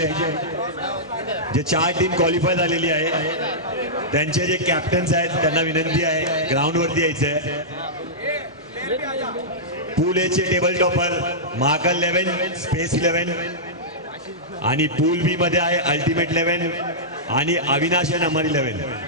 पाहिजे. जे 4 team qualify झालेली आहे त्यांचे जे कॅप्टन्स आहेत त्यांना विनंती आहे ग्राउंड वरती यायचंय. पूल ए चे टेबल टॉपर महाकाल 11, स्पेस 11 आणि पूल बी मध्ये आहे अल्टिमेट 11 आणि अविनाश आणि अमर 11.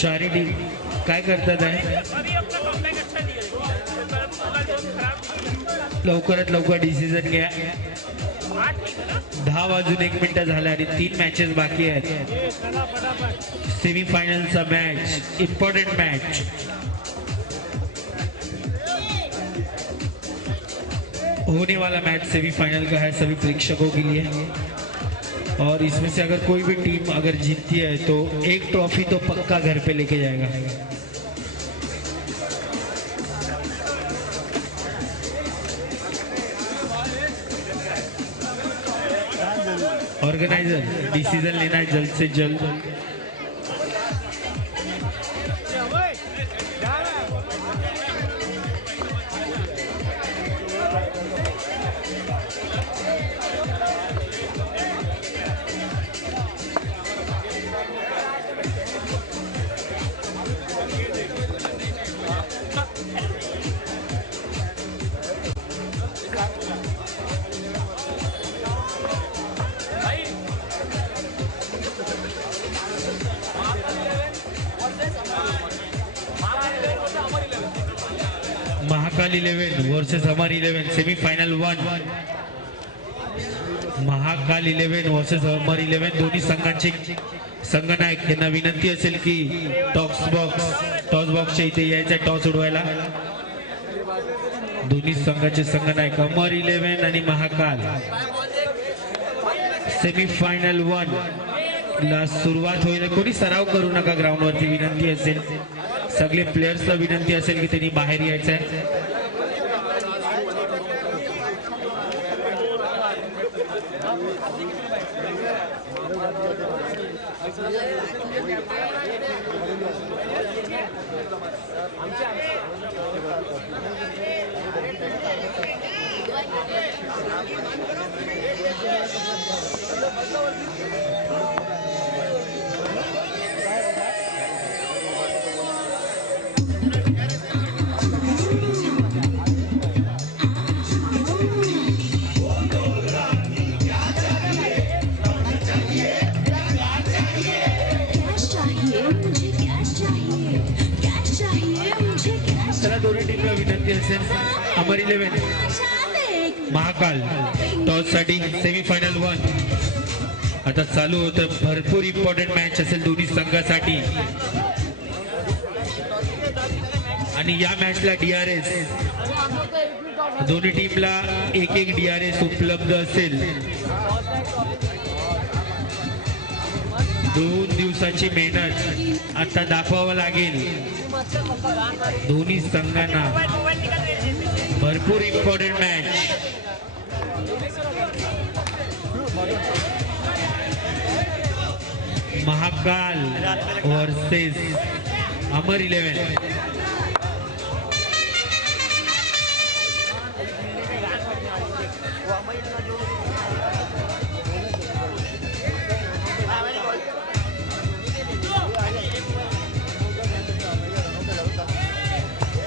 चारिटी काय करतात आहे लवकरात लवकर डिसिजन घ्या. 10 वाजून 1 मिनिट झाले आणि 3 मॅचेस बाकी आहेत. सेमीफाइनलचा मैच, इम्पोर्टेंट मैच. होने वाला मैच सेमीफाइनल का है सभी प्रेक्षकों के लिए. और इसमें से अगर कोई भी टीम अगर जीतती है तो एक ट्रॉफी तो पक्का घर पे लेके जाएगा. ऑर्गेनाइजर डिसीजन लेना है जल्द से जल्द. महाकाल 11 वर्सेस अमर 11 सेमीफाइनल 1. महाकाल 11 वर्सेस अमर 11 दोन्ही संघांचे संघनायक यांना विनंती असेल की टॉस बॉक्सच्या इथे यायचा टॉस उडवायला. दोन्ही संघाचे संघनायक अमर 11 आणि महाकाल. सेमीफाइनल 1 ला सुरुवात होईल. कोणी सराव करू नका ग्राउंड वरती विनंती असेल. सगळे प्लेयर्सला विनंती असेल की त्यांनी बाहेर यायचं आहे. दोन्ही टीमला विनंती असेल. अमर 11 महाकाल टॉस साठी सेमीफायनल 1 आता चालू होतं. भरपूर इम्पॉर्टंट मॅच असेल दोन्ही संघासाठी आणि या मॅचला DRS दोन्ही टीमला एक DRS उपलब्ध असेल. 2 दिवसाची मेहनत आता दाखवावं लागेल दोन्ही संघांना. भरपूर इम्पॉर्टंट मॅच. महाकाल वर्सेस अमर 11.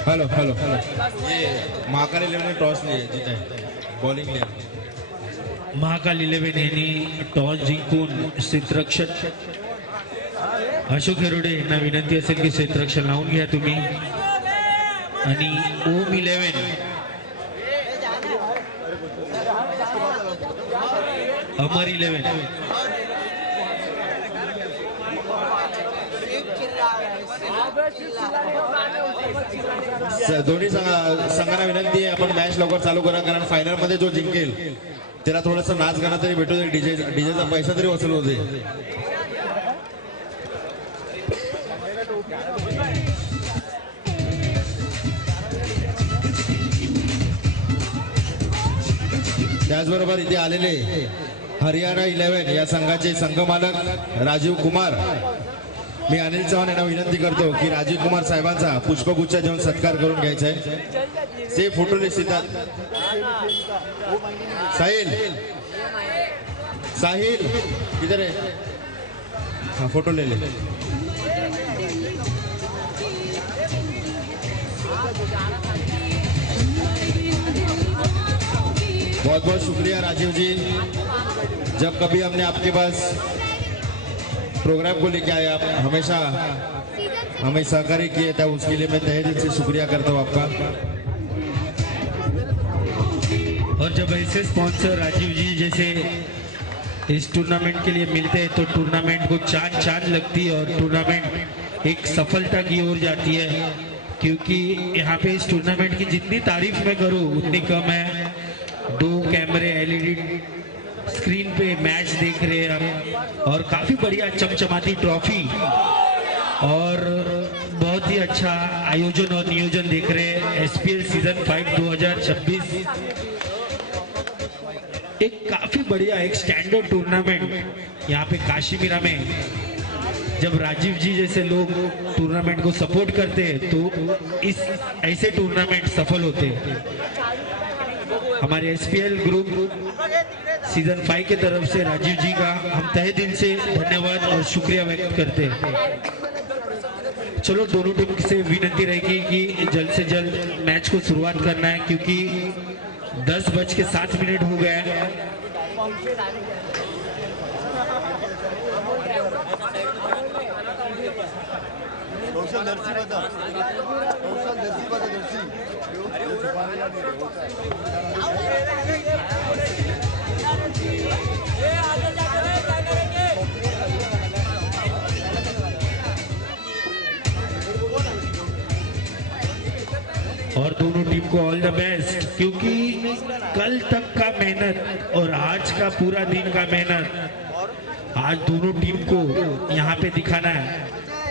हेलो हेलो हेलो, ये महाकाल 11 ने टॉस लिए जिथे बॉलिंग लिए. महाकाल 11 यांनी टॉस जिंकून क्षेत्ररक्षण अशोक हेरोडे यांना विनंती असेल की क्षेत्ररक्षण लावून घ्या तुम्ही. आणि ओम 11 अमर 11 दोन्ही संघांना विनंती आहे आपण मॅच लवकर चालू करा, कारण फायनल मध्ये जो जिंकेल त्याला थोडंसं नाच गाणं तरी भेटू दे, डीजेचा पैसा तरी वसूल होते. त्याचबरोबर इथे आलेले हरियाणा 11 या संघाचे संघमालक राजीव कुमार, मी अनिल चव्हाण यांना विनंती करतो की राजीव कुमार साहेबांचा पुष्पगुच्छ देऊन सत्कार करून घ्यायचा आहे. ते फोटो लिहितात. साहिल इधर है, हाँ फोटो ले ले. बहुत बहुत शुक्रिया राजीव जी, जब कभी हमने आपके पास प्रोग्राम को लेके आए आप हमेशा हमें सहकार्य किए था, उसके लिए मैं तहे दिल से शुक्रिया करता हूँ आपका. और जब ऐसे स्पॉन्सर राजीव जी जैसे इस टूर्नामेंट के लिए मिलते हैं तो टूर्नामेंट को चांद चांद लगती है और टूर्नामेंट एक सफलता की ओर जाती है. क्योंकि यहाँ पे इस टूर्नामेंट की जितनी तारीफ मैं करूँ उतनी कम है. 2 कैमरे LED स्क्रीन पे मैच देख रहे हैं हम, और काफी बढ़िया चमचमाती ट्रॉफी और बहुत ही अच्छा आयोजन और नियोजन देख रहे हैं. SPL सीजन 5 2026 एक काफी बढ़िया एक स्टैंडर्ड टूर्नामेंट यहाँ पे काशीमीरा में. जब राजीव जी जैसे लोग टूर्नामेंट को सपोर्ट करते हैं तो इस ऐसे टूर्नामेंट सफल होते हैं. हमारे SPL ग्रुप सीजन 5 के तरफ से राजीव जी का हम तहे दिल से धन्यवाद और शुक्रिया व्यक्त करते हैं. चलो दोनों टीम से विनती रहेगी कि जल्द से जल्द मैच को शुरुआत करना है, क्योंकि 10:07 हो गया है. और दोनों टीम को ऑल द बेस्ट, क्योंकि कल तक का मेहनत और आज का पूरा दिन का मेहनत आज दोनों टीम को यहाँ पे दिखाना है.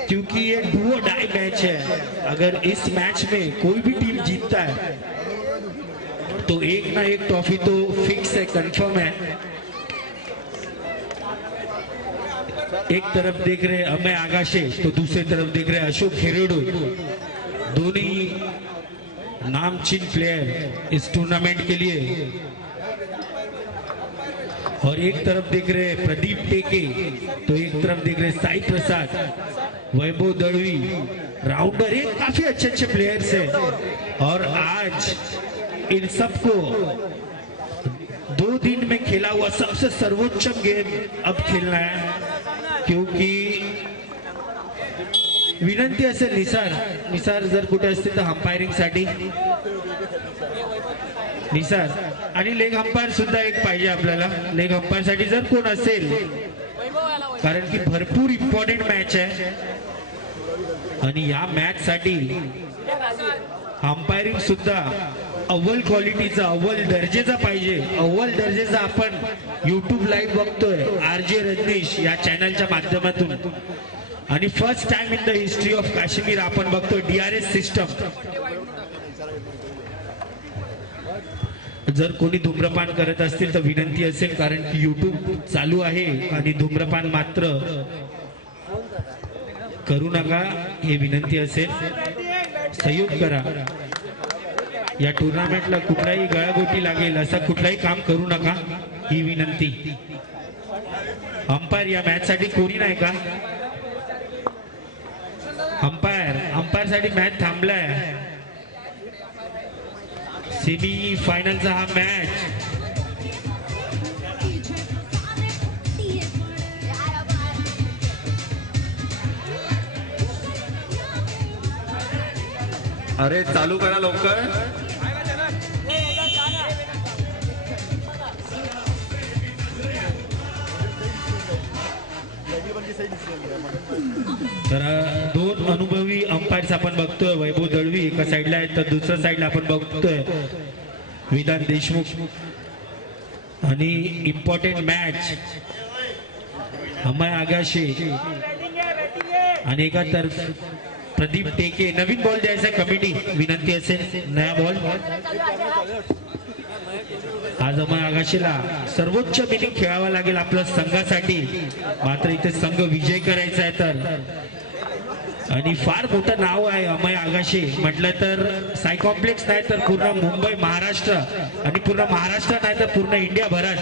क्योंकि ये डू और डाई मैच है. अगर इस मैच में कोई भी टीम जीतता है तो एक ना एक ट्रॉफी तो फिक्स है, कंफर्म है. एक तरफ देख रहे अमय आगाशे तो दूसरी तरफ देख रहे अशोक हेरोडे, दोनों नामचीन प्लेयर इस टूर्नामेंट के लिए. और एक तरफ देख रहे प्रदीप टेके तो एक तरफ देख रहे साई प्रसाद, वैभव दड़वी, राउंडर. ये काफी अच्छे अच्छे प्लेयर्स हैं. और आज इन सबको 2 दिन में खेला हुआ सबसे सर्वोच्च गेम अब खेलना है. क्योंकि विनंती असेल निसार जर कुठे असतील तर अंपायरिंग साठी निसार, आणि लेग अंपायर सुद्धा एक पाहिजे आपल्याला. लेग अंपायर साठी जर कोण असेल, कारण की भरपूर इम्पॉर्टंट मॅच आहे आणि या मॅच साठी अंपायरिंग सुद्धा अव्वल क्वालिटीचा अव्वल दर्जेचा पाहिजे. अव्वल दर्जेचा आपण YouTube लाईव्ह बघतोय RJ रजनीश या चॅनलच्या माध्यमातून, आणि first time in the history of Kashmir आपण बघतोय DRS सिस्टम. जर कोणी धूम्रपान करत असतील तर विनंती असेल, कारण की YouTube चालू आहे आणि धूम्रपान मात्र करू नका, हे विनंती असेल. सहयोग करा. या टुर्नामेंटला कुठलाही गळागोटी लागेल असं कुठलाही काम करू नका, ही विनंती. अंपायर या मॅच साठी कोणी नाही का? अंपायर साठी मॅच थांबलाय. सेमी फायनलचा हा मॅच अरे चालू करा लवकर. तर दोन अनुभवी अंपायर्स आपण बघतोय. वैभव दळवी एका साईडला आहे तर दुसऱ्या साईडला आपण बघतोय विधान देशमुख. आणि इम्पॉर्टंट मॅच अमय आगाशे आणि एका तर्फ प्रदीप टेके. नवीन बॉल द्यायचा कमिटी, विनंती असेल. नया बॉल आज अमय आगाशेला सर्वोच्च मिनिंग खेळावा लागेल आपल्या संघासाठी. मात्र इथे संघ विजय करायचा आहे तर, आणि फार मोठं नाव आहे अमय आगाशे म्हटलं तर. साई कॉम्प्लेक्स नाही तर पूर्ण मुंबई महाराष्ट्र आणि पूर्ण महाराष्ट्र नाही तर पूर्ण इंडिया भरात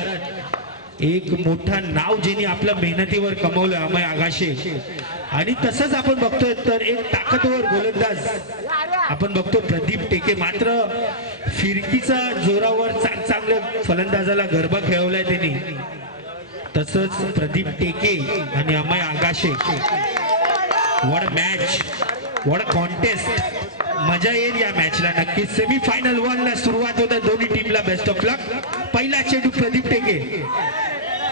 एक मोठा नाव ज्यांनी आपल्या मेहनतीवर कमवलं अमय आगाशे. आणि तसंच आपण बघतोय तर एक ताकदवर गोलंदाज आपण बघतो प्रदीप टेके. मात्र फिरकीचा जोरावर चांगल्या फलंदाजाला गरबा खेळवलाय त्यांनी. तसंच प्रदीप टेके आणि Amay Agashe. What a match, what a contest. मजा येईल या मॅचला नक्की. सेमी फायनल 1 ला सुरुवात होत आहे दोन्ही टीमला. बेस्ट ऑफ लक. पहिला चेंडू प्रदीप टेके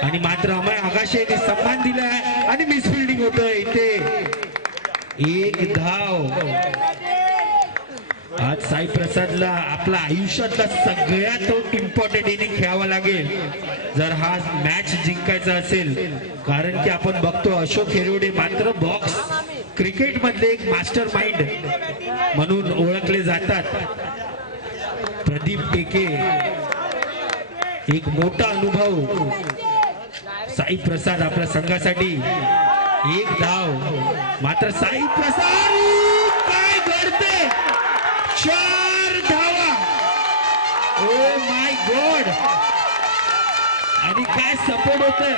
आणि मात्र अमय आगाशेने सन्मान दिलाय आणि मिसफिल्डिंग होतोय इथे. एक धाव. आज साई प्रसादला आपला आयुष्यातला सगळ्यात इम्पॉर्टंट इनिंग खेळावा लागेल जर हा मॅच जिंकायचा असेल. कारण की आपण बघतो अशोक हेरोडे मात्र बॉक्स क्रिकेट मधले एक मास्टर माइंड म्हणून ओळखले जातात. प्रदीप टेके एक मोठा अनुभव. साई प्रसाद आपल्या संघासाठी. एक धाव. मात्र साई प्रसाद काय घडते. 4 धावा. Oh my God. आणि काय सपोर्ट होतोय.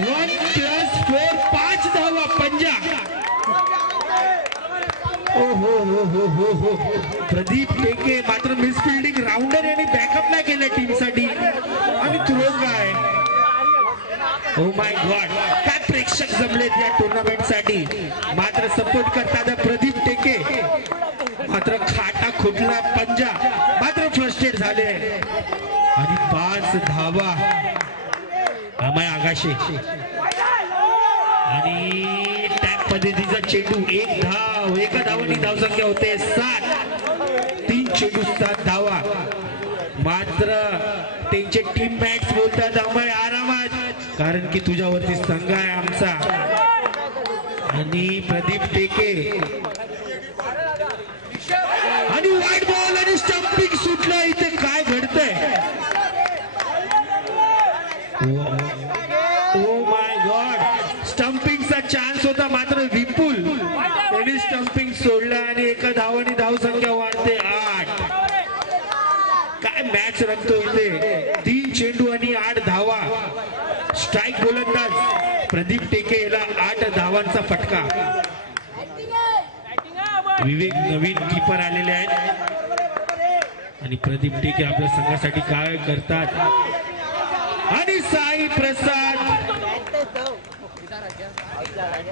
1+4 5 धावा. पंजा. ओ हो. प्रदीप टेके मात्र मिसफिल्डिंग. राऊंडर यांनी बॅकअप नाही केलं टीमसाठी. आणि थ्रो काय. Oh my God. काय प्रेक्षक जमलेत या टुर्नामेंट साठी. मात्र सपोर्ट करताना प्रदीप टेके मात्र खाटा खुटला. पंजा मात्र फ्रस्ट्रेट झाले. आणि 5 धावा अमय आगाशे. आणि टॅप पद्धतीचा चेंडू. 1 धाव. एका धावानी धावसंख्या होते 7. 3 चेंडू 7 धावा. मात्र त्यांचे टीम मॅट्स बोलतात अमय आरामात, कारण की तुझ्यावरती संघ आहे आमचा. आणि प्रदीप टेके आणि वाईट बॉल आणि स्टंपिंग सुटलं. इथे काय घडतंय. Oh my God. स्टंपिंगचा चान्स होता मात्र विपुल त्यांनी स्टंपिंग सोडलं आणि एका धावाने धावसंख्या वाढते 8. काय मॅच रंगतो इथे. 3 चेंडू आणि 8 धावा. स्ट्राईक गोलंदाज प्रदीप टेके याला 8 धावांचा फटका. विवेक नवीन कीपर आलेले आहेत आणि प्रदीप टेके आपल्या संघासाठी काय करतात. आणि साई प्रसाद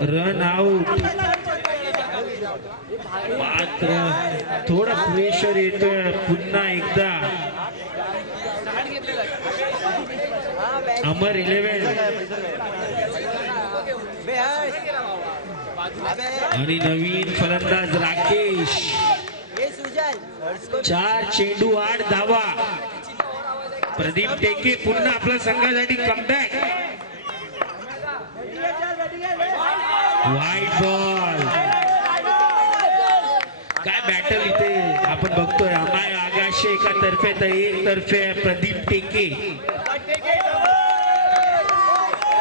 रन आउट. मात्र थोडा प्रेशर येतोय पुन्हा एकदा. अमर 11 आणि नवीन फलंदाज राकेश. 4 चेंडू 8 धावा. प्रदीप टेके पुन्हा आपल्या संघासाठी कमबॅक. वाईट बॉल. काय बॅटल इथे आपण बघतोय. अमय आगाशे एका तर्फे तर एक तर्फे प्रदीप टेके.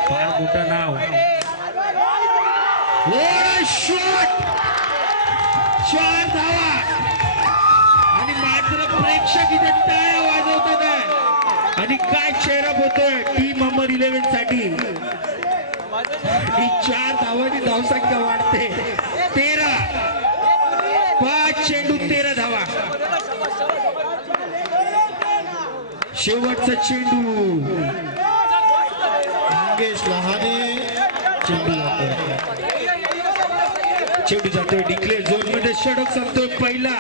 फार मोठं नाव. शॉट, 4 धावा आणि मात्र प्रेक्षक इथे टाळ्या वाजवतात आहे. आणि काय चेअरअप होतोय टीम नंबर 11 साठी. ही 4 धावांनी धावसंख्या वाढते 13. 5 चेंडू 13 धावा. शेवटचा चेंडू मंगेश लहाने चेंडू जातोय डिक्लेअर झोन मध्ये. षटक संपतोय पहिला.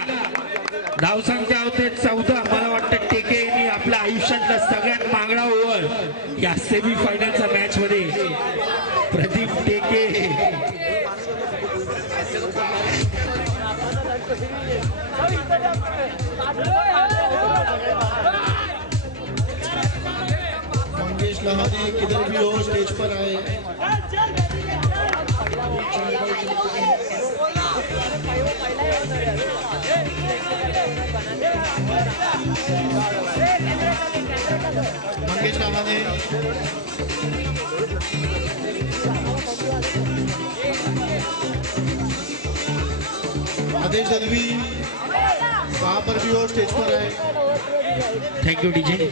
धावसंख्या होते 14. मला वाटतं टेके यांनी आपल्या आयुष्यातला सगळ्यात मागणा ओव्हर या सेमीफायनलच्या मॅच मध्ये प्रदीप टेके मंगेश लहाने किधर भी हो स्टेज पर आए. मंगेश लहाने आदेश दलवी वहां पर भी हो स्टेज पर आए. Thank you DJ.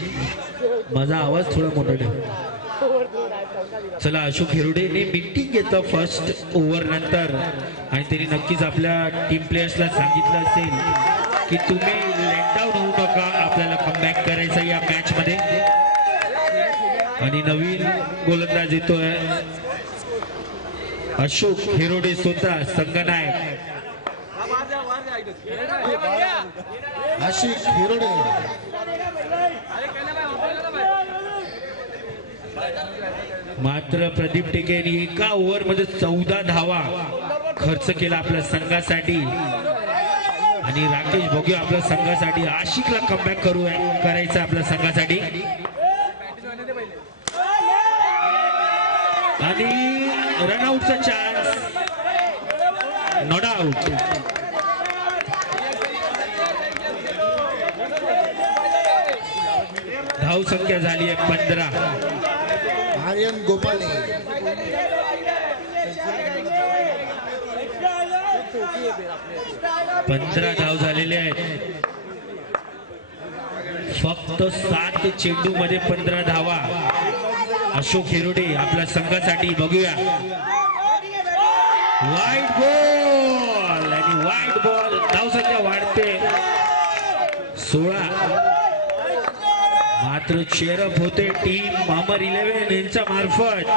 माझा आवाज थोडा मोठा ठेव. चला अशोक हिरुडेने मीटिंग घेतलं फर्स्ट ओव्हर नंतर आणि त्यांनी नक्कीच आपल्या टीम प्लेयर्सला सांगितलं असेल की तुम्ही लेट डाऊन होऊ नका. आपल्याला कमबॅक करायचं या मॅच मध्ये. आणि नवीन गोलंदाज येतोय अशोक हिरोडे स्वतः संघनायक. आशिष हिरोडे मात्र प्रदीप टेके यांनी एका ओव्हर मध्ये 14 धावा खर्च केला आपल्या संघासाठी. आणि राकेश बघूया आपल्या संघासाठी आशिकला कमबॅक करायचं आपल्या संघासाठी. आणि रनआउटचा चान्स नॉट आउट. धाव संख्या झाली आहे 15. आर्यन गोपाले 15 धाव झालेले आहेत. फक्त 7 चेंडू मध्ये 15 धावा. अशोक हिरोडे आपल्या संघासाठी. बघूया वाईट बॉल आणि वाईट बॉल. धाव संख्या वाढते 16. मात्र चेअरअप होते टीम नंबर 11 यांच्या मार्फत.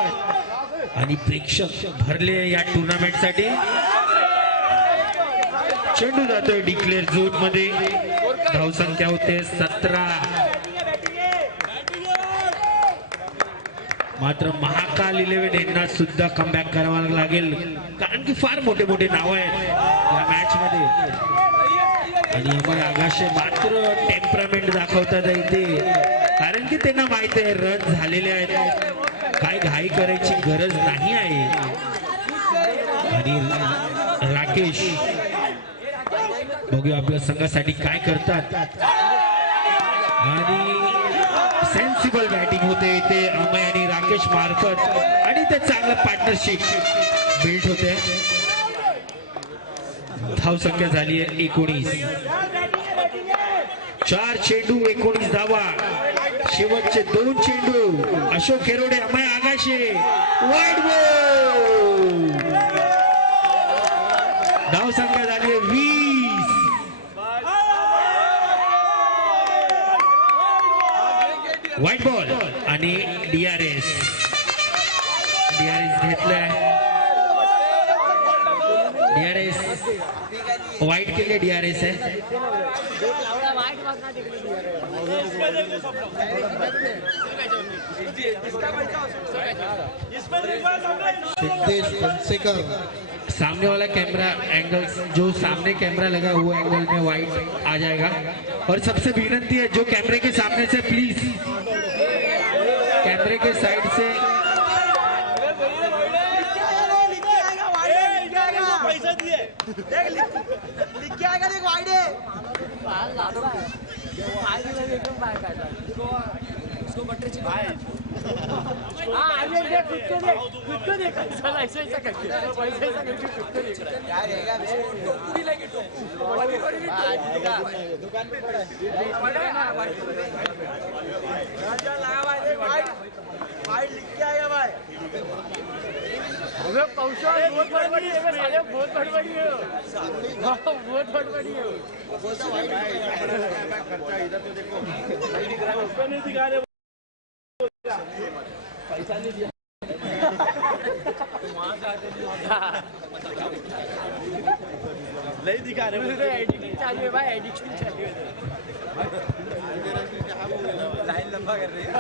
आणि प्रेक्षक भरले या टुर्नामेंट साठी. चेंडू जातोय डिक्लेअर झोन मध्ये. धावसंख्या होते 17. मात्र महाकाल 11 यांना सुद्धा कमबॅक करावा लागेल कारण की फार मोठे मोठे नाव आहेत या मॅच मध्ये. आणि अमर आगाशे मात्र टेम्परामेंट दाखवतात इथे कारण की त्यांना माहित आहे रन झालेले आहेत. काय घाई करायची गरज नाही आहे. आणि राकेश बघूया आपल्या संघासाठी काय करतात. आणि सेन्सिबल बॅटिंग होते इथे अमय आणि राकेश मार्फत. आणि ते चांगलं पार्टनरशिप बिल्ड होते. धाव संख्या झाली आहे 19. 4 चेंडू 19 धावा. शेवटचे 2 चेंडू. अशोक खेरोडे अमय आगाशे वाईट बॉल. धाव संख्या झाली आहे 20. व्हाईट बॉल आणि डीआरएस घेतलाय. डीआरएस व्हाईट केले. डीआरएस आहे. सिद्धेश फणसेकर सामने वाला कैमरा एंगल जो सामने कैमरा लगा वो एंगल में व्हाइट आ जाएगा. और सबसे विनती है जो कैमरे के सामने से प्लीज कैमरे के साइड से नहीं दिखा रहे एडिटिंग चालू है भाई एडिटिंग चालू है लाइन लंबा कर रही है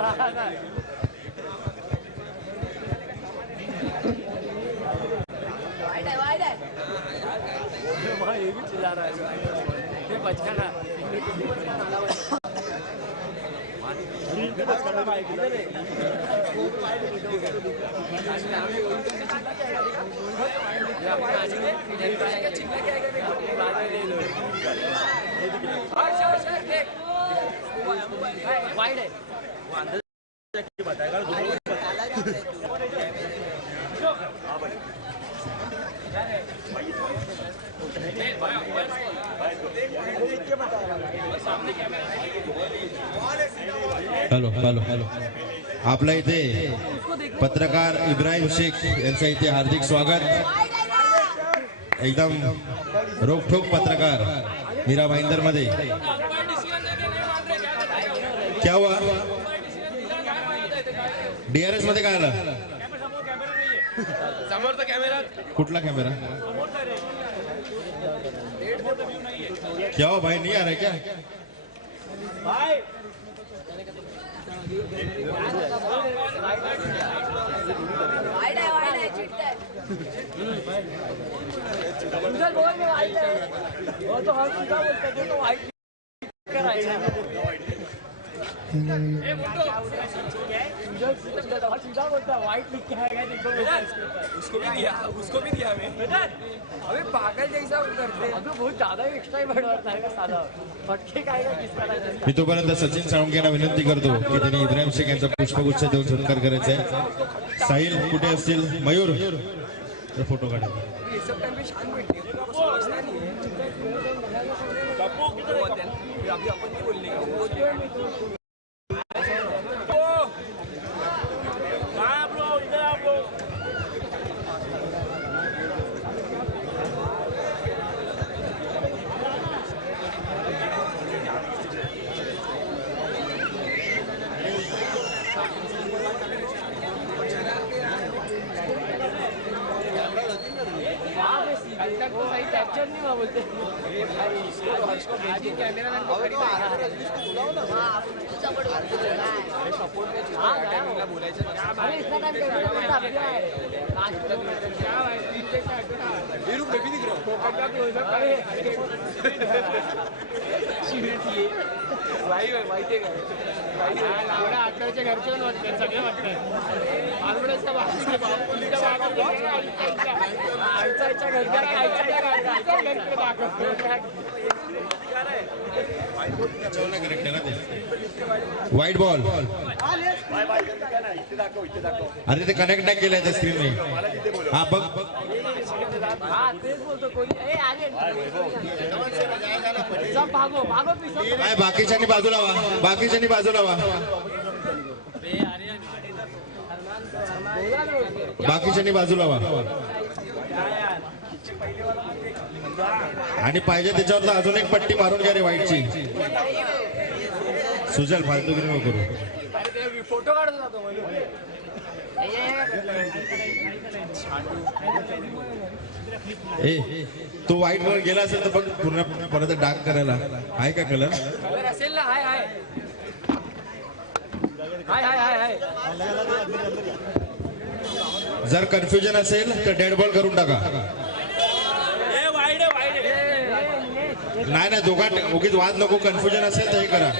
ये भी चिल्ला रहा है ये बचकाना वाइड है हॅलो हॅलो हॅलो आपल्या इथे पत्रकार इब्राहिम शेख यांचं इथे हार्दिक स्वागत. एकदम रोखठोक पत्रकार मीरा भाईंदर मध्ये. क्या हुआ डीआरएस मध्ये काय आलं? समोरचा कॅमेरा कुठला कॅमेरा? क्या हुआ भाई नहीं आ रहा है क्या? उधर बोल में वाइट है वो तो हम सीधा बोलते हैं तो वाइट कराएगा ये फोटो उधर सीधा बोलता है वाइट लिख के आएगा देखो उसको भी दिया मैं अबे पागल जैसा करते हैं अबे बहुत ज्यादा एक्स्ट्रा ही बढ़वाता है साला फटके खाएगा किसका नहीं. मी तोपर्यंत सचिन साळुंकेंना विनंती करतो की त्यांनी इब्राहिम शेख यांचा पुष्पगुच्छ देऊन सत्कार करायचा आहे. साहिल कुठे असतील? मयूर तर फोटो काढा. ये सब टाइम पे शान बैठती है उसको समझना नहीं है अभी अपन नहीं बोलने का बोलते माहिती आजकालच्या घरचे पण वाटतात सगळे वाटतात व्हाईट बॉल. अरे ते कनेक्ट नाही केलंय त्या स्क्रीन. हा बघ तेच बोलतो कोणी भागो भागो काय बाकीच्यांनी बाजूला वा. बाकीच्यांनी बाजूला वा. बाकीच्यांनी बाजूला वा. आणि पाहिजे त्याच्यावर अजून एक पट्टी मारून घ्या रे व्हाईटची. सुजल फालतूगिरी नको करू. फोटो काढत जातो ए तो व्हाईट वर गेला असेल तर बघ पूर्ण परत डार्क करायला आहे का कलर? असेल ना. हाय हाय हाय हाय हाय हाय जर कन्फ्युजन असेल तर डेड बॉल करून टाका. नाही नाही दोघांत उगीच वाद नको. कन्फ्युजन असेल तर हे करा.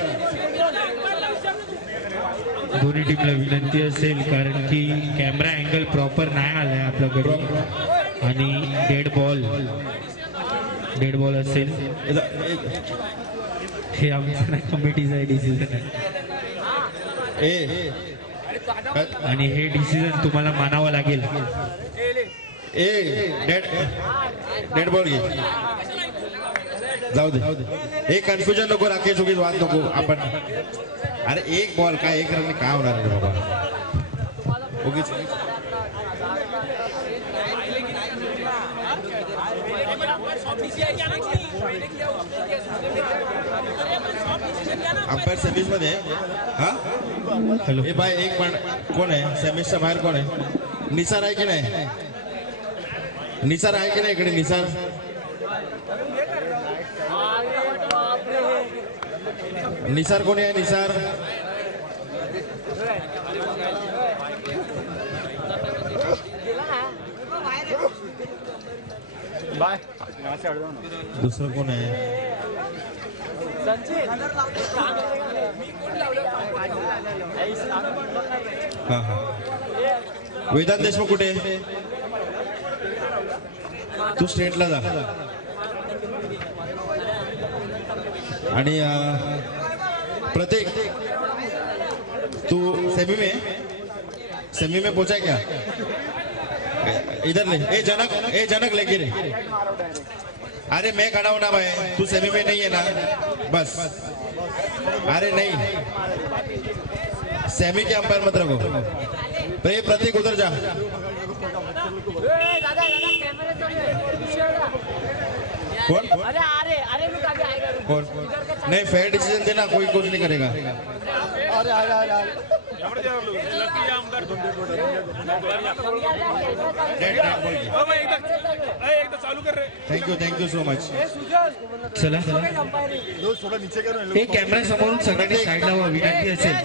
दोन्ही टीमला विनंती असेल कारण की कॅमेरा अँगल प्रॉपर नाही आलाय आपल्याकडे आणि डेड बॉल असेल. हे आमच्या कमिटीचा डिसिजन आहे. आणि हे डिसिजन तुम्हाला मानावं लागेल. ए डेड बॉल घे. जाऊ दे. एक कन्फ्युजन नको, राकेश उगीच वाद नको. आपण अरे एक बॉल काय, एक रन काय होणार रे बाबा उगीच. अंपायर सेमीज मध्ये हा. हॅलो, हे बाय एक पण कोण आहे सेमीजच्या बाहेर? कोण आहे? निसार आहे की नाही? निसार आहे की नाही इकडे? निसार निसार कोणी आहे? निसार दुसरं कोण आहे? हा हा. वेदांत देशमुख कुठे? तू स्टेटला जा. आणि प्रतीक तू सेमी में पहुंचा क्या? इधर ले. ए जनक लेके रे. अरे मैं खड़ा हूं ना भाई, तू सेमी में नहीं है ना? बस. अरे नहीं, सेमी के अंपायर मत रखो. भाई प्रतीक उधर जा. कौन? कौन? नहीं, फेयर डिसीजन देना, कोई कुछ नहीं करेगा. Thank you so much. चला एक कॅमेरा समोरून सगळ्यांनी साईडला व्हा, विनंती असेल.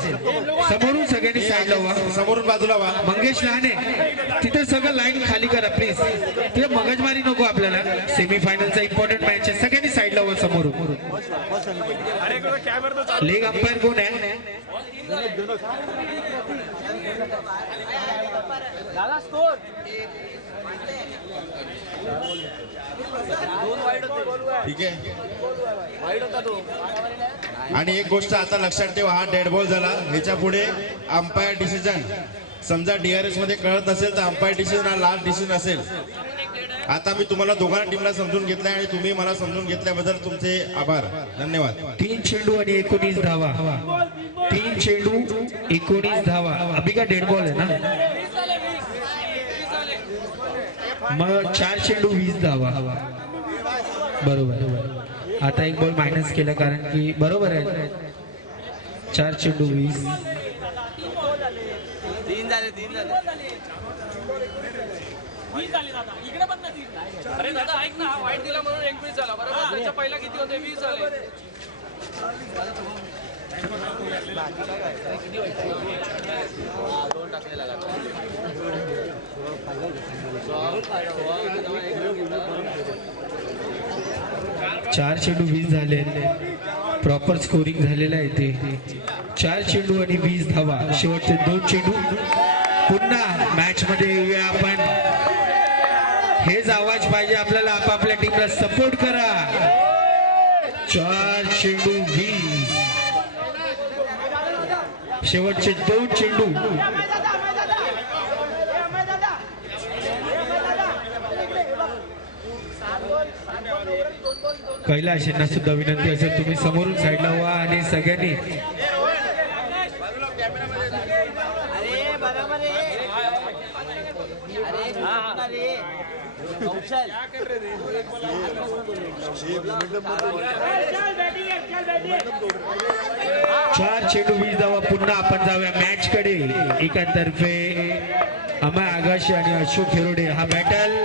समोरून सगळ्यांनी साईडला व्हा. समोरून बाजूला व्हा. मंगेश लहाने तिथे सगळं लाईन खाली करा प्लीज. तिथे मगजमारी नको आपल्याला. सेमीफायनलचा इम्पॉर्टंट मॅच आहे. सगळ्यांनी साईडला व्हा समोरून. लेग अंपायर कोण आहे? ठीक आहे. आणि एक गोष्ट आता लक्षात ठेवा, हा डेड बॉल झाला. ह्याच्या पुढे अंपायर डिसिजन समजा DRS मध्ये कळत नसेल तर अंपायर डिसिजन हा लास्ट डिसिजन असेल. आता मी तुम्हाला दोघांना टीमला समजून घेतलाय आणि तुम्ही मला समजून घेतल्याबद्दल तुमचे आभार. धन्यवाद. 3 चेंडू आणि 19 धावा. 3 चेंडू 19 धावा. अभी का डेड बॉल आहे ना? मग 4 चेंडू 20 धावा. बरोबर. आता एक बॉल मायनस केला कारण की बरोबर आहे. 4 चेंडू 20. अरे दादा ऐक ना, वाईट दिला म्हणून 21 झाला बरोबर. त्याच्या पहिला किती होते? 20 झाले. चार चेंडू 20 झाले. प्रॉपर स्कोरिंग झालेलं आहे ते. 4 चेंडू आणि 20 धावा. शेवटचे 2 चेंडू. पुन्हा मॅच मध्ये येऊया आपण. हेच आवाज पाहिजे आपल्याला. आपापल्या टीमला सपोर्ट करा. 4 चेंडू 20. शेवटचे 2 चेंडू. कैलाश यांना सुद्धा विनंती असेल तुम्ही समोरून साईडला व्हा आणि सगळ्यांनी चार चेंडू 20 धावा. पुन्हा आपण जाऊया मॅच कडे. एकातर्फे अमय आगाशी आणि अशोक खेरोडे हा बॅटल.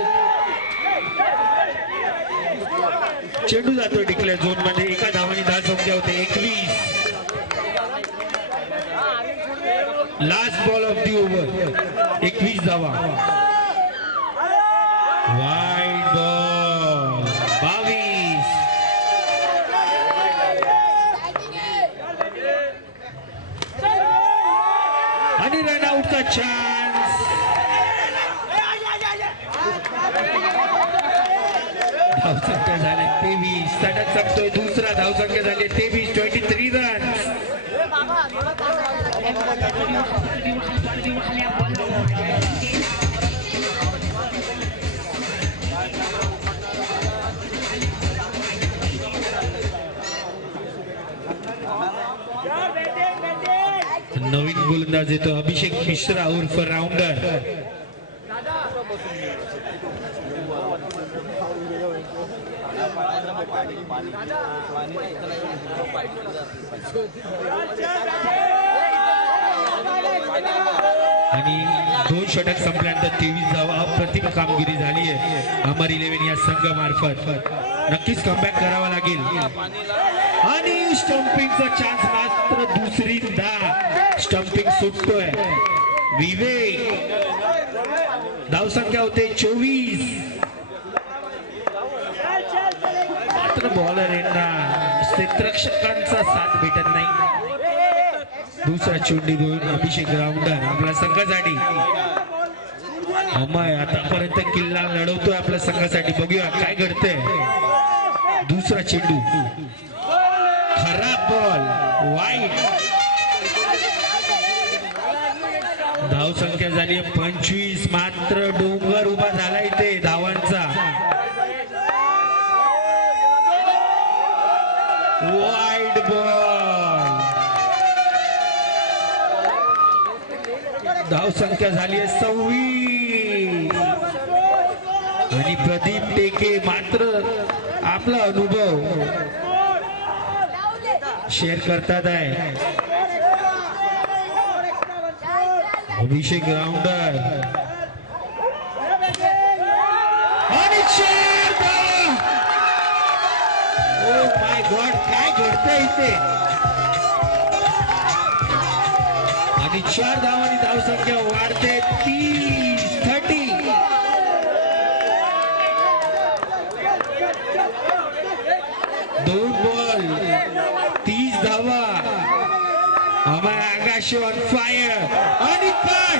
चेंडू जातोय डिक्लेअर झोन मध्ये. एका धावाने 10 संख्या होते. 21. Last ball of the over. 21 धावा. Wide ball. 22. आणि रन आउटचा चान्स. धावसंख्या झाले 23. षटक संपतोय. दुसरा धावसंख्या झाली 23. 23 रन. नवीन गोलंदाज येतो अभिषेक मिश्रा उर्फ राऊंडर. आणि 2 षटक संपल्यानंतर 23 धावा अप्रतिम कामगिरी झाली आहे अमर 11 या संघामार्फत. नक्कीच कमबॅक करावा लागेल. आणि स्टंपिंगचा चान्स मात्र दुसरीदा स्टंपिंग सुटतोय. विवेक धावसंख्या होते 24. मात्र बॉलर यांना क्षेत्ररक्षकांचा साथ भेटत नाही. दुसरा चेंडू घेऊन अभिषेक राऊंडर आपल्या संघासाठी. अमय आतापर्यंत किल्ला लढवतोय आपल्या संघासाठी. बघूया काय घडतंय. दुसरा चेंडू खराब बॉल वाईट. धाव संख्या झाली 25. मात्र डोंगर उभा झाला इथे धावांचा. वाईट बॉल. धाव संख्या झाली 26. आणि प्रदीप टेके मात्र आपला अनुभव शेअर करतात आहे. अभिषेक राऊंडर आणि चार धावा. ओ माय गॉड काय घडतंय इथे. आणि 4 धावांनी धावसंख्या वाढते 30. 2 बॉल 30 धावा. अमय आकाश ऑन फायर. आणि काय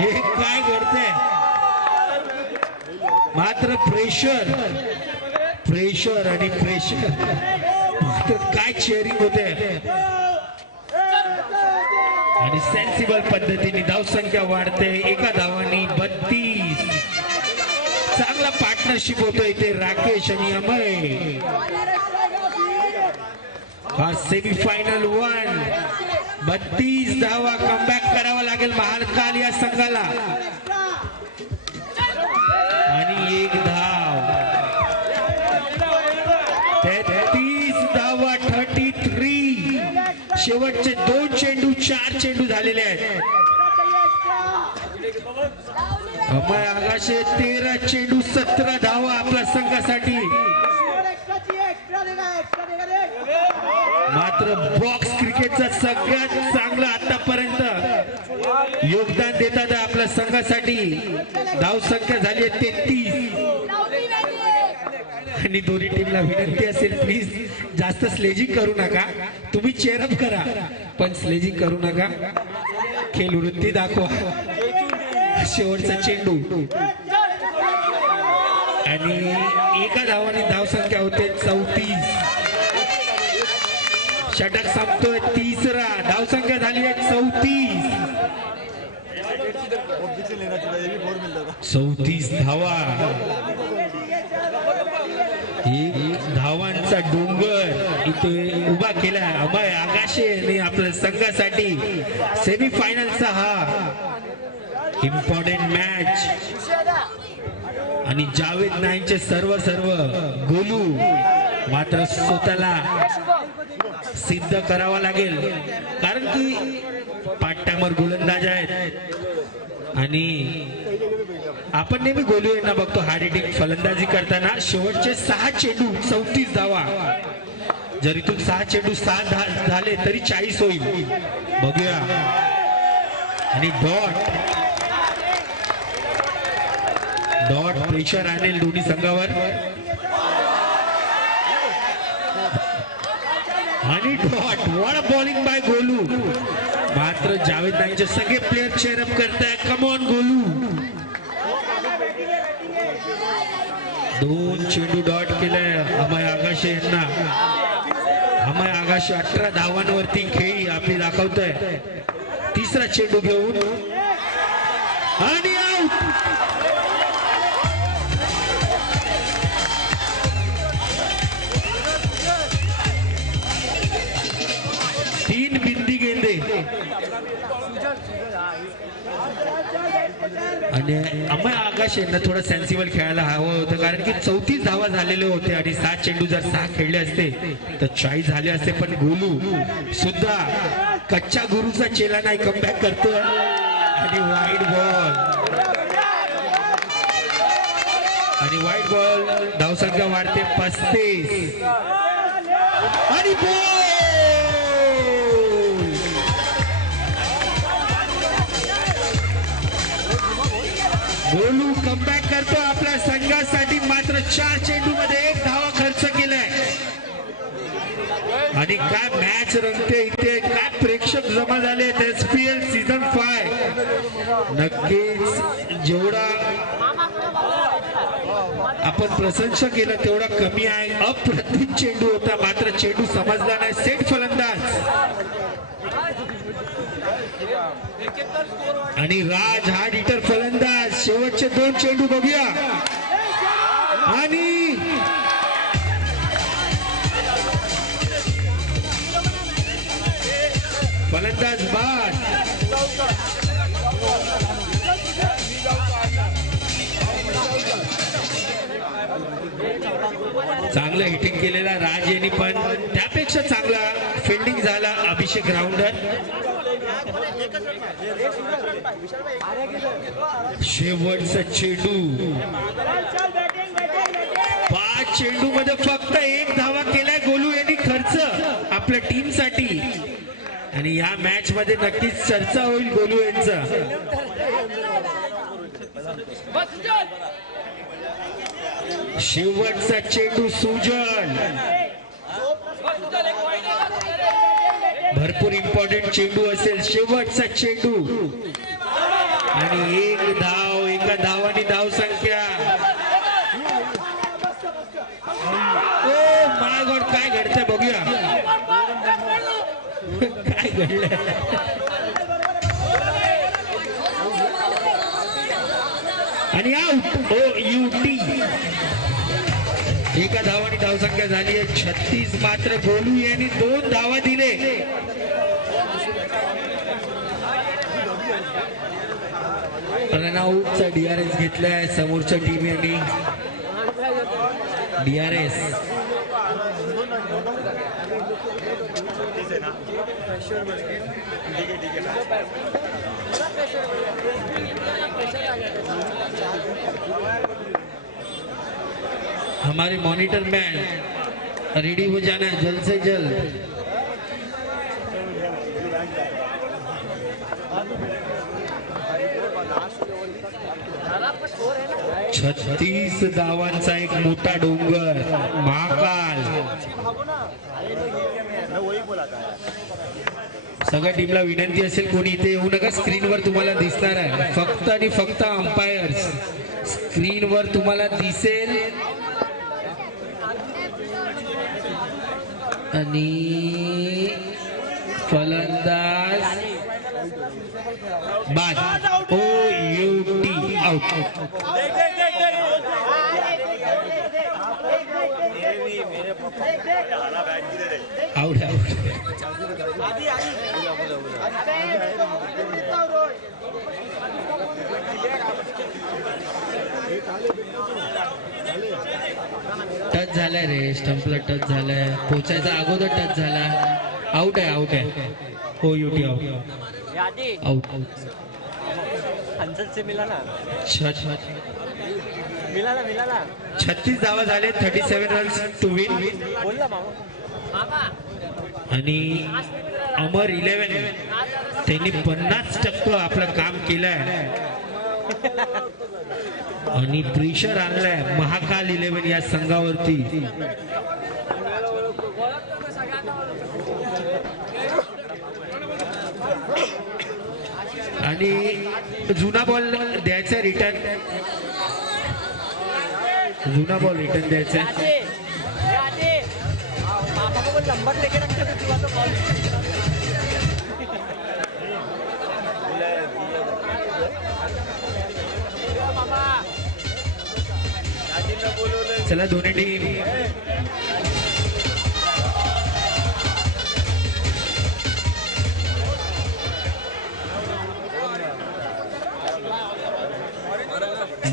हे काय घडतंय. मात्र प्रेशर आणि प्रेशर मात्र काय चेअरिंग होते. आणि सेन्सिबल पद्धतीने धावसंख्या वाढते 1 धावांनी 32. चांगला पार्टनरशिप होतो इथे राकेश आणि अमय. हा सेमीफायनल 1. 32 धावा. कमबॅक करावा लागेल महाकाल या संघाला. आणि 1 धाव. 33 धावा 33. शेवटचे 2 चेंडू 4 चेंडू झालेले आहेत. अमय आगाशे 13 चेंडू 17 धावा आपल्या संघासाठी. मात्र बॉक्स क्रिकेटचा सगळ्यात चांगलं आतापर्यंत योगदान देतात आपल्या संघासाठी. धाव संख्या झाली 33. आणि दोन्ही टीमला विनंती असेल प्लीज जास्त स्लेजिंग करू नका. तुम्ही चेअरअप करा पण स्लेजिंग करू नका. खेळ वृत्ती दाखवा. शेवटचा चेंडू आणि 1 धावाने धाव संख्या होते 34. षटक संपतोय 3रा. धाव संख्या झाली आहे 34 धावा. 1 धावांचा डोंगर इथे उभा केला अमय आगाशेने आपल्या संघासाठी. सेमीफायनलचा हा इम्पॉर्टंट मॅच. आणि जावेद नाईनचे सर्व गोलू मात्र स्वतःला सिद्ध करावा लागेल. कारण की पार्ट टाइमर गोलंदाज आहेत. आणि आपण नेहमी गोलू यांना बघतो हार्ड हिटिंग फलंदाजी करताना. शेवटचे 6 चेंडू 34 धावा. जर इथून 6 चेंडू 7 झाले तरी 40 होईल. बघूया. आणि डॉट प्रेशर आणेल दोन्ही संघावर. आणि dot what bowling bye Golu. मात्र जावेद नाईनचे सगळे प्लेयर चेअरअप करताय. Come on Golu. 2 चेंडू डॉट केलाय अमय आकाशे यांना. अमय आगाशी 18 धावांवरती खेळी आपली दाखवतोय. तिसरा चेंडू घेऊन आणि आउट. तीन बिंदी गेंदे आणि अमय आकाश यांना थोडं सेन्सिबल खेळायला हवं होतं, कारण की 34 धावा झालेले होते आणि 7 चेंडू जर 6 खेळले असते तर 40 झाले असते. पण गोलू सुद्धा कच्च्या गुरुचा चेला नाही, कमबॅक करतो आणि वाईट बॉल धावसंख्या वाढते 35 आणि बॉल. गोलू कमबॅक करतो आपल्या संघासाठी. मात्र 4 चेंडू मध्ये 1 धावा खर्च केलाय आणि काय मॅच रंगते इथे, काय प्रेक्षक जमा झाले. SPL सीझन 5 नक्कीच जेवढा आपण प्रशंसा केलं तेवढा कमी आहे. अप्रतिम चेंडू होता, मात्र चेंडू समजला नाही. सेट फलंदाज आणि राज हा डिटर फलंदाज. शेवटचे 2 चेंडू बघूया आणि फलंदाज बाद. चांगलं हिटिंग केलेला राज यांनी, पण त्यापेक्षा चांगला फिल्डिंग झाला अभिषेक राऊंडर. शेवटचा चेंडू 5 चेंडू मध्ये फक्त 1 धावा केलाय गोलू यांनी खर्च आपल्या टीम साठी आणि या मॅच मध्ये नक्कीच चर्चा होईल गोलू यांचा. शेवटचा चेंडू सुजन, भरपूर इम्पॉर्टंट चेंडू असेल. शेवटचा चेंडू आणि 1 धाव, 1 धावानी धाव संख्या. ओ माय गॉड, काय घडतंय बघूया काय घडलंय. आणि आउट. OUT 1 धावानी धावसंख्या झाली आहे 36. मात्र गोलू यांनी 2 धावा दिले. रनआउटचा DRS घेतलाय समोरच्या टीम यांनी. DRS हमारे मॉनिटर मैन रेडी हो जाना है जल्द से जल्द. 36 धावांचा एक मोठा डोंगर महाकाल. सगळ्या टीमला विनंती असेल कोणी इथे येऊ नका. स्क्रीनवर तुम्हाला दिसणार आहे फक्त आणि फक्त अंपायर्स. स्क्रीनवर तुम्हाला दिसेल आणि फलंदाज बाद. OUT out. Out out. Touch झालाय रे, स्टंपला टच झालाय, पोचायचा अगोदर टच झाला. आउट आहे, आउट आहे. OUT out. आउट से मिला ना. 36 धावा झाले. 37 रन्स टू विन. बोल ना मामा. आणि अमर 11 त्यांनी 50% आपलं काम केलंय आणि प्रेशर आणलंय महाकाल 11 या संघावरती. आणि जुना बॉल द्यायचा रिटर्न. जुना बॉल रिटर्न द्यायचा. पापा को नंबर लेके रखते थे तो कॉल चला दोन्ही टीम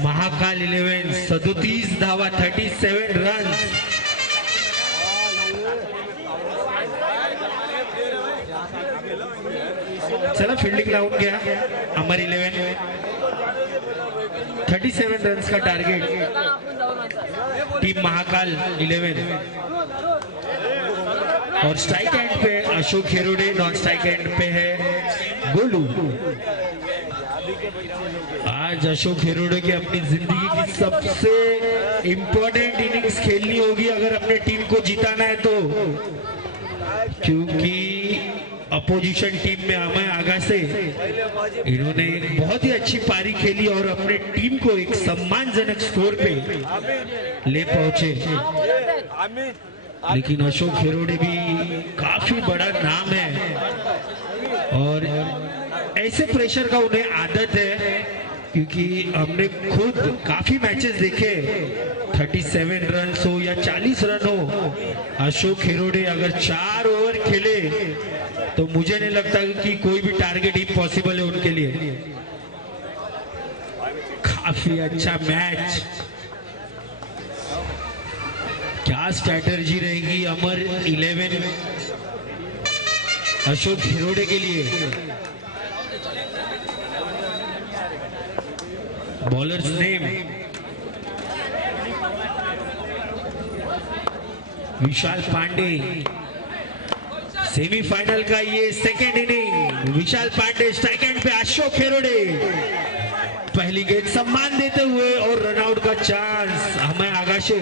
महाकाल 11 37 धावा 37 रन. चला फिल्डिंग लावून घ्या. अमर 11 37 रन्स का टार्गेट. टीम महाकाल 11 और स्ट्राइक एंड पे अशोक खेरोडे, नॉन स्ट्राइक एंड पे है गोलू. आज अशोक खेरोडे की अपनी जिंदगी की सबसे इंपॉर्टेंट इनिंग्स खेलनी होगी अगर अपने टीम को जिताना है तो, क्योंकि अपोजिशन टीम में अमय आगा से इन्होंने बहुत ही अच्छी पारी खेली और अपने टीम को एक सम्मानजनक स्कोर पे ले पहुंचे. लेकिन अशोक खेरोडे भी काफी बड़ा नाम है और ऐसे प्रेशर का उन्हें आदत है, क्योंकि हमने खुद काफी मैचेस देखे. 37 रन हो या 40 रन हो, अशोक खेरोडे अगर 4 ओवर खेले तो मुझे नहीं लगता कि कोई भी टारगेट इम्पॉसिबल है उनके लिए. काफी अच्छा मैच. क्या स्ट्रैटेजी रहेगी अमर 11 अशोक खेरोडे के लिए. बॉलर्स नेम विशाल पांडे. सेमीफाइनल का ये सेकेंड इनिंग. विशाल पांडे स्ट्राइक एंड पे अशोक खेरोडे पहली गेंद सम्मान देते हुए और रनआउट का चांस. हमें आगाशे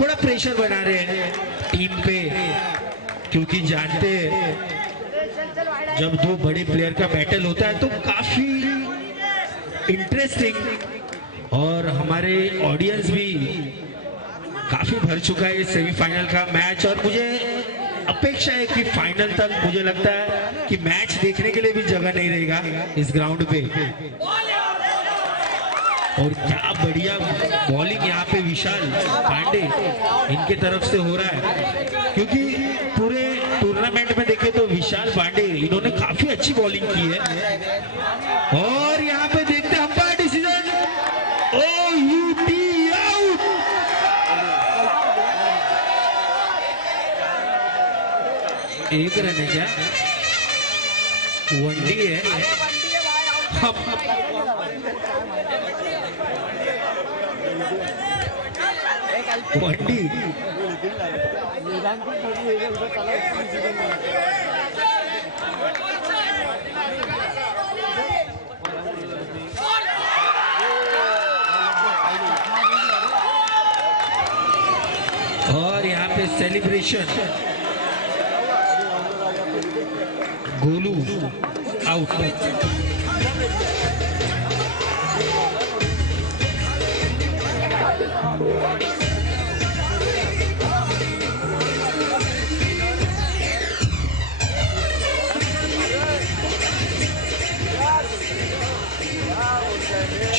थोड़ा प्रेशर बना रहे हैं टीम पे, क्योंकि जानते हैं जब दो बड़े प्लेयर का बैटल होता है तो काफी इंटरेस्टिंग और हमारे ऑडियंस भी काफी भर चुका है सेमीफाइनल का मैच. और मुझे अपेक्षा है कि फाइनल तक मुझे लगता है कि मैच देखने के लिए भी जगह नहीं रहेगा इस ग्राउंड पे. और क्या बढ़िया बॉलिंग यहाँ पे विशाल पांडे इनके तरफ से हो रहा है, क्योंकि पूरे टूर्नामेंट में देखे तो विशाल पांडे इन्होंने काफी अच्छी बॉलिंग की है. और यहाँ पे देखते हैं अंपायर डिसीजन, OUT आउट. एक रन है क्या? वनडी है. वनडी और यहाँ पे सेलिब्रेशन. गोलू आउट.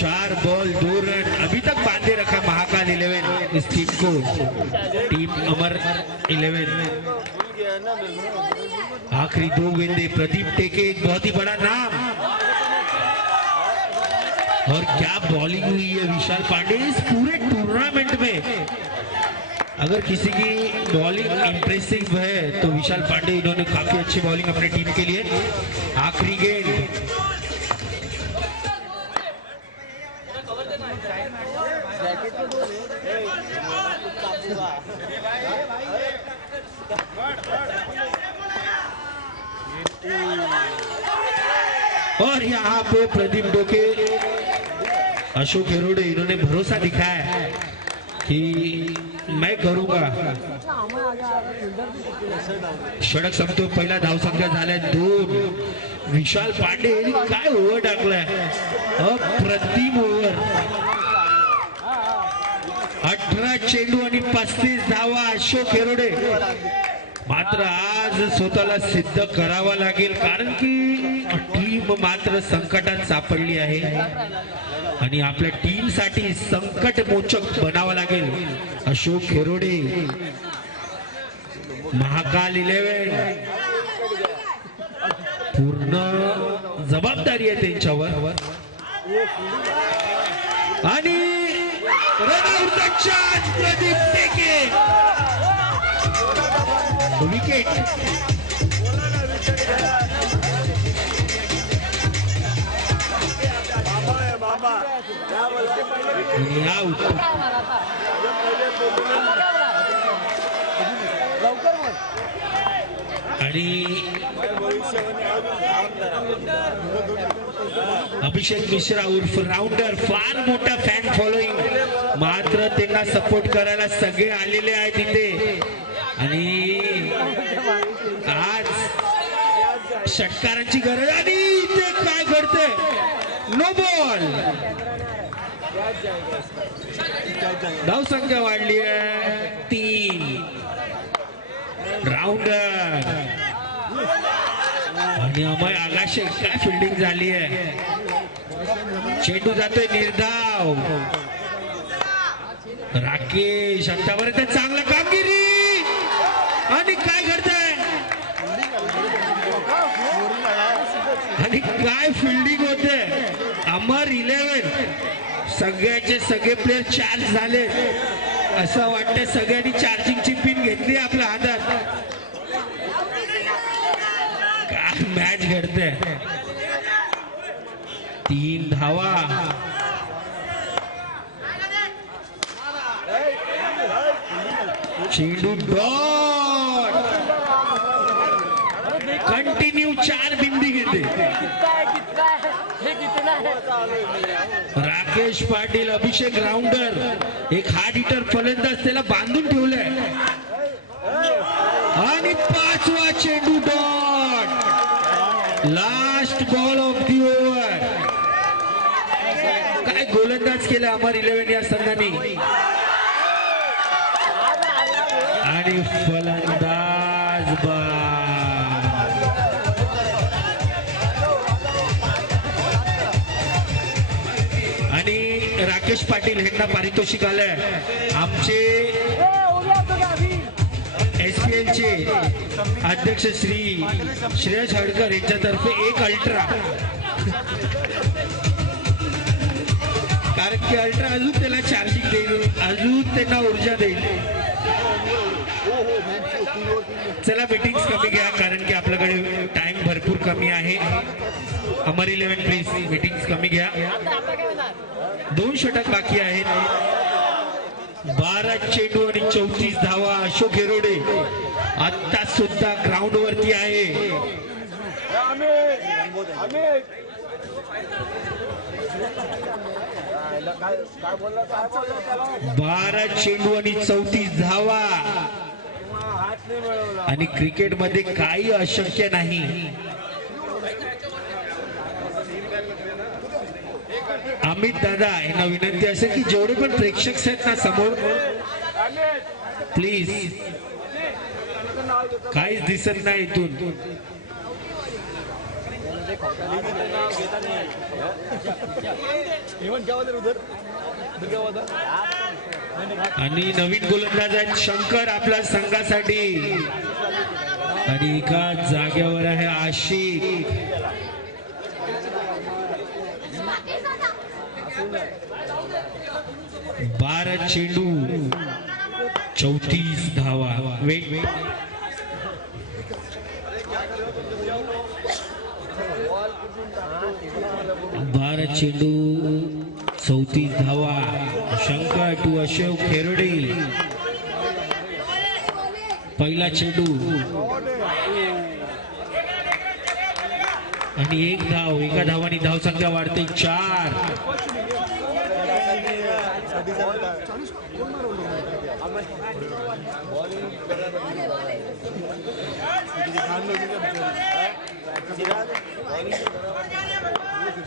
चार बॉल 2 रन अभी तक बांधे रखा महाकाल 11 इस टीम को. टीम अमर 11 आखिरी 2 गेंदे. प्रदीप टेके एक बहुत ही बड़ा नाम. और क्या बॉलिंग हुई है विशाल पांडे इस पूरे टूर्नामेंट में. अगर किसी की बॉलिंग इंप्रेसिव है तो विशाल पांडे. इन्होंने काफी अच्छी बॉलिंग अपने टीम के लिए. आखिरी गेंद और यहाँ पे प्रदीप डोके, अशोक खेरोडे इन्होंने भरोसा दिखाया है कि मैं करूंगा. षटक संपतो. पहिला धावसंख्या झालाय 2. विशाल पांडे यांनी काय ओव्हर टाकलाय. अप्रतिम ओव्हर. 18 चेंडू आणि 35 धावा. अशोक खेरोडे मात्र मात्र आज स्वतःला सिद्ध करावा लागेल, कारण की टीम मात्र संकटात सापडली आहे आणि आपल्या टीम साठी संकट मोचक बनावं लागेल. अशोक खेरोडे, महाकाल 11 पूर्ण जबाबदारी आहे त्यांच्यावर. आणि रनआउटचा चान्स प्रदीप टेके, विकेट. आउट. आणि अभिषेक मिश्रा उर्फ राऊंडर, फार मोठा फॅन फॉलोईंग, मात्र त्यांना सपोर्ट करायला सगळे आलेले आहेत तिथे. आणि आज षटकारांची गरज. आणि इथे काय घडतंय? No ball. धावसंख्या वाढली आहे 3. राऊंडर आणि अमय आगाशे, काय फिल्डिंग झाली आहे. चेंडू जातोय निर्धाव. राकेश आतापर्यंत चांगला कामगिरी. आणि काय घडतंय? आणि काय फिल्डिंग होते. अमर 11 सगळ्याचे सगळे प्लेयर चार्ज झाले. असं वाटतं सगळ्यांनी चार्जिंगची पिन घेतली आपल्या हातात. काय मॅच घडते. 3 धावा. चेंडू डॉट. कंटिन्यू 4 बिंदी घेते. राकेश पाटील, अभिषेक राऊंडर, एक हार्ड हिटर फलंदाज, त्याला बांधून ठेवलंय. आणि 5वा चेंडू dot. Last ball of the over. काय गोलंदाज केलं अमर 11 या संघाने. आणि फलंदाज आणि राकेश पाटील यांना पारितोषिक आलंय. आमचे SPL चे अध्यक्ष श्री श्रेयस हडकर यांच्यातर्फे 1 अल्ट्रा. कारण की अल्ट्रा अजून त्याला चार्जिंग देईल, अजून त्यांना ऊर्जा देईल. चला मीटिंग्स कमी घ्या, कारण की आपल्याकडे टाइम भरपूर कमी आहे. अमर 11 प्लीज मीटिंग्स कमी घ्या. 2 षटक बाकी आहेत. 12 चेंडू आणि 34 धावा. अशोक हेरोडे आता सुद्धा ग्राउंड वरती आहे. 12 चेंडू आणि 34 धावा. आणि क्रिकेट मध्ये काही अशक्य नाही. अमित दादा यांना विनंती असेल की जेवढे पण प्रेक्षक आहेत ना समोर, प्लीज, काहीच दिसत नाही इथून. आणि नवीन गोलंदाज आहेत शंकर आपल्या संघासाठी. आणि एका जागेवर आहे आशिक. बारा चेंडू 34 धावा. वेट 12 चेंडू 34 धावा. शंकर टू अशोक खेरडे. पहिला चेंडू आणि 1 धाव. एका धावानी धावसंख्या वाढते 4.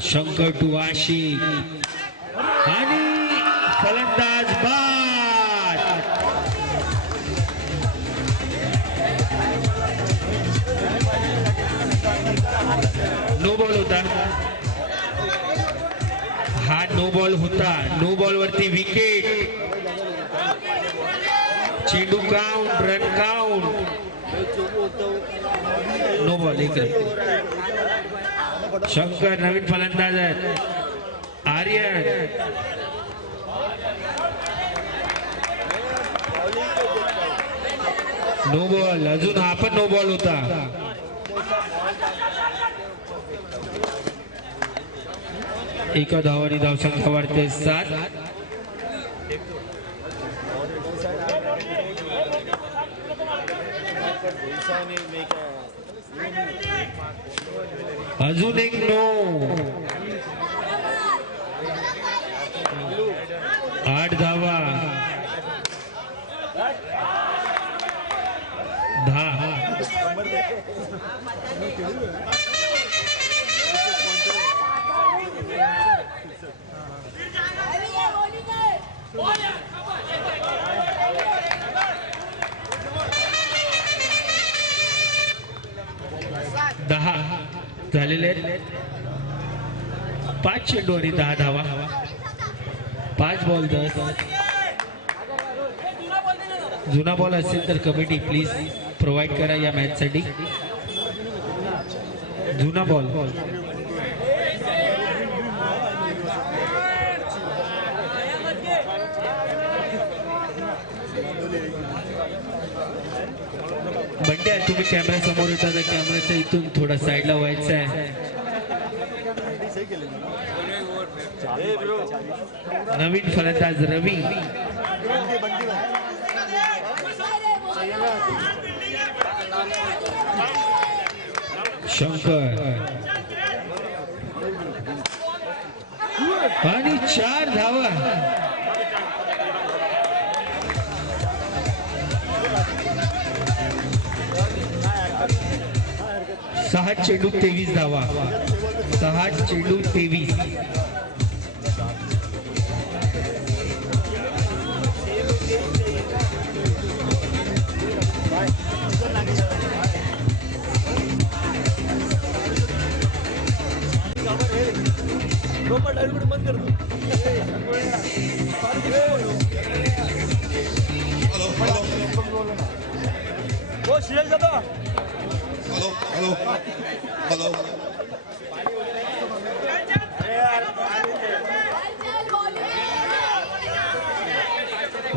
शंकर टू आशिक आणि फलंदाज बाद. हा नो बॉल होता. नो बॉल वरती विकेट. चेंडू count, run count. No ball. एक रन. शंकर नवीन फलंदाज आहेत. Aryan no ball. अजून हा पण नो बॉल होता. एका धावाने धावसंख्या वाढते 7. अजून एक नो. 8 धावा. 10. झालेले आहेत. 5 चेंडू आणि 10 धावा. 5 बॉल 10. जुना बॉल असेल तर कमिटी प्लीज प्रोव्हाइड करा या मॅच साठी. जुना बॉल. बंड्या तुम्ही कॅमेरा समोर येता तर कॅमेराच्या इथून थोडा साईडला व्हायचं आहे. नवीन फलंदाज रवी. शंकर आणि 4 धावा. 6 चेंडू 23 धावा. 6 चेंडू 23.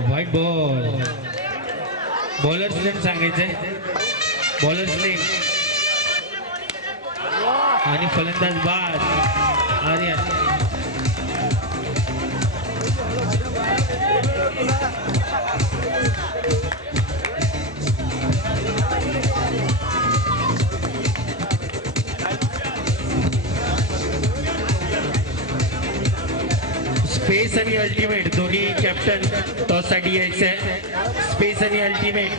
White ball. बॉलर्स नेम सांगायचंय. बॉलर्स नेम आणि फलंदाज बाद. आर्यन. स्पेस आणि अल्टिमेट दोन्ही कॅप्टन टॉस साठी यायचे. स्पेस आणि अल्टिमेट.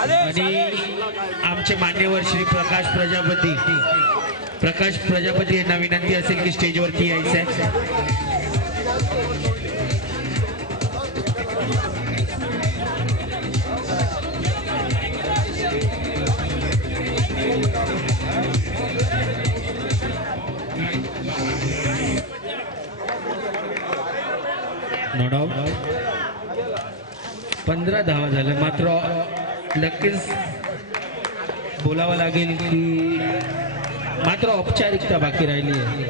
आणि आमचे मान्यवर श्री प्रकाश प्रजापती यांना विनंती असेल की स्टेजवरती यायचं आहे. No doubt. 15 धावा झाल्या. मात्र नक्कीच बोलावं लागेल की मात्र औपचारिकता बाकी राहिली आहे.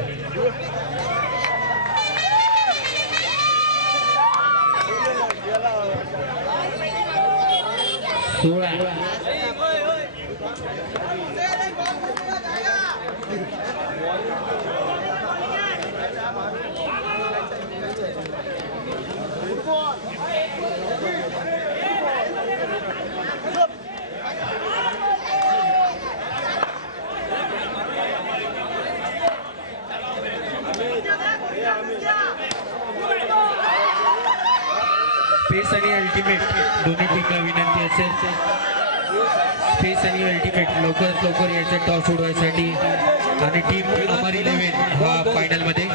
सोळा. स्पेस आणि अल्टिमेट दोन्ही टीमला विनंती असेल. स्पेस आणि अल्टिमेट लवकरात लवकर यायचं टॉस उडवायसाठी. आणि टीम अमर 11 हा फायनल मध्ये.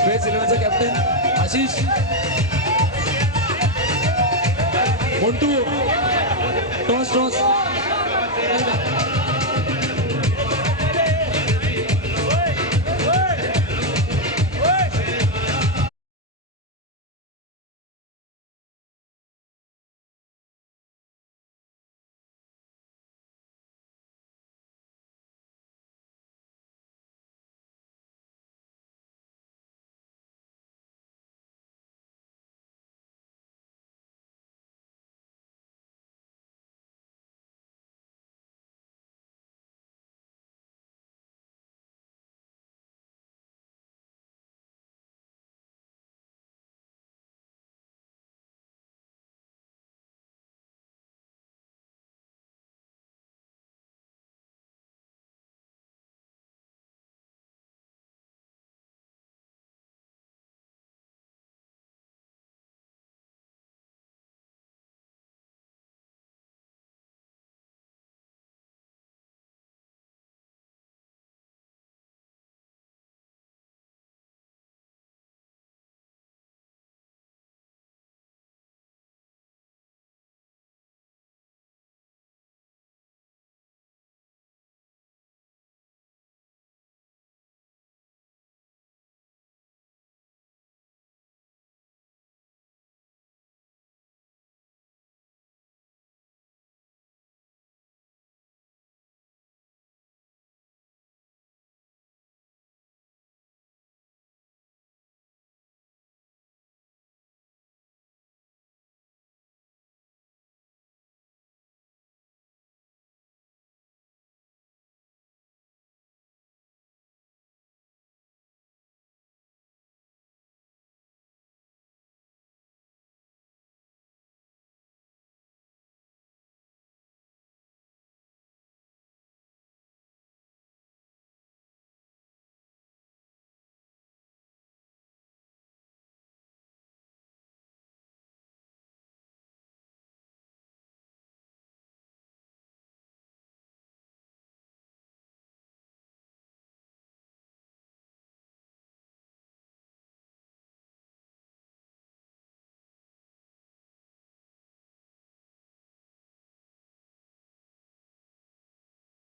स्पेस 11चा कॅप्टन आशिष मोंटू टॉस